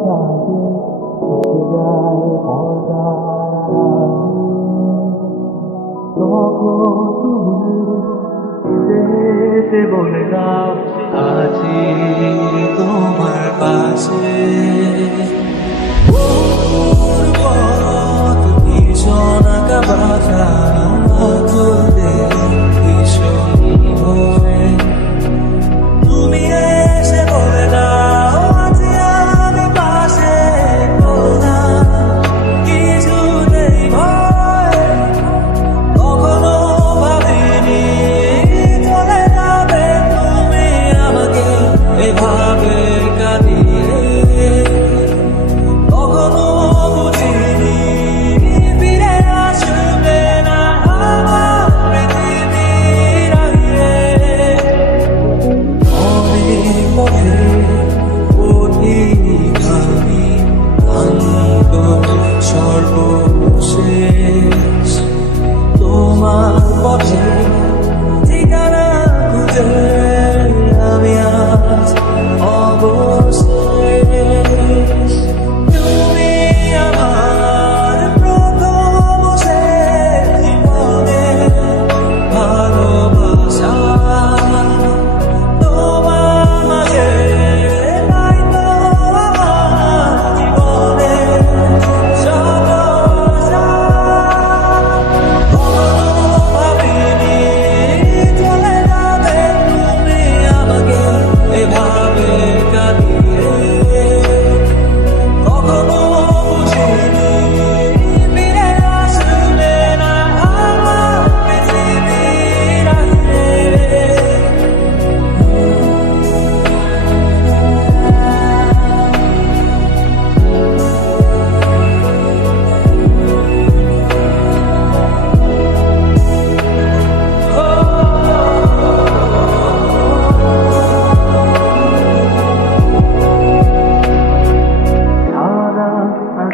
পদারে যায় পদারানি তবু তুমি দেশে বলে দাও আছি তোমার কাছে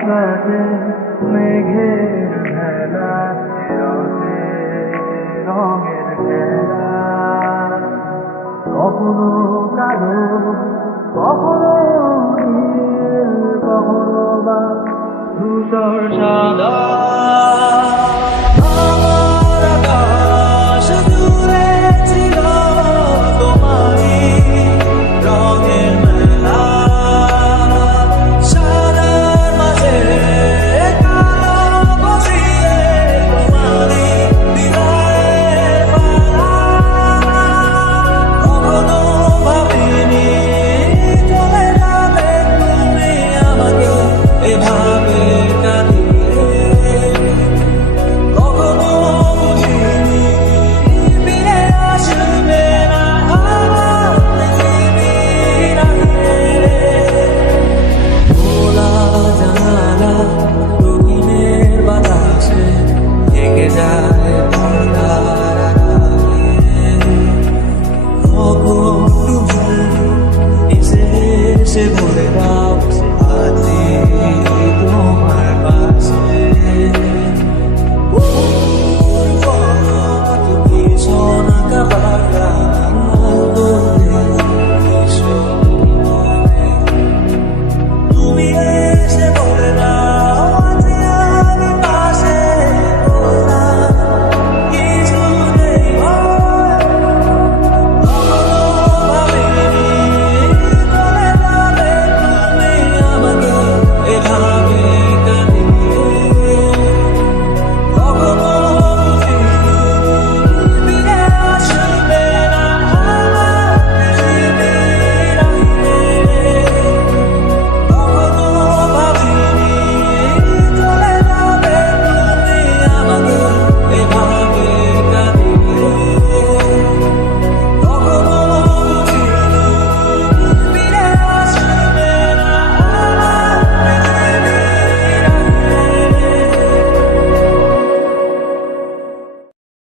আকাশে মেঘে ভেলা রোদে রঙের ভেলা কখনো কালো কখনো নীল কখনো বা ধূসর সাদা। ভরে রাত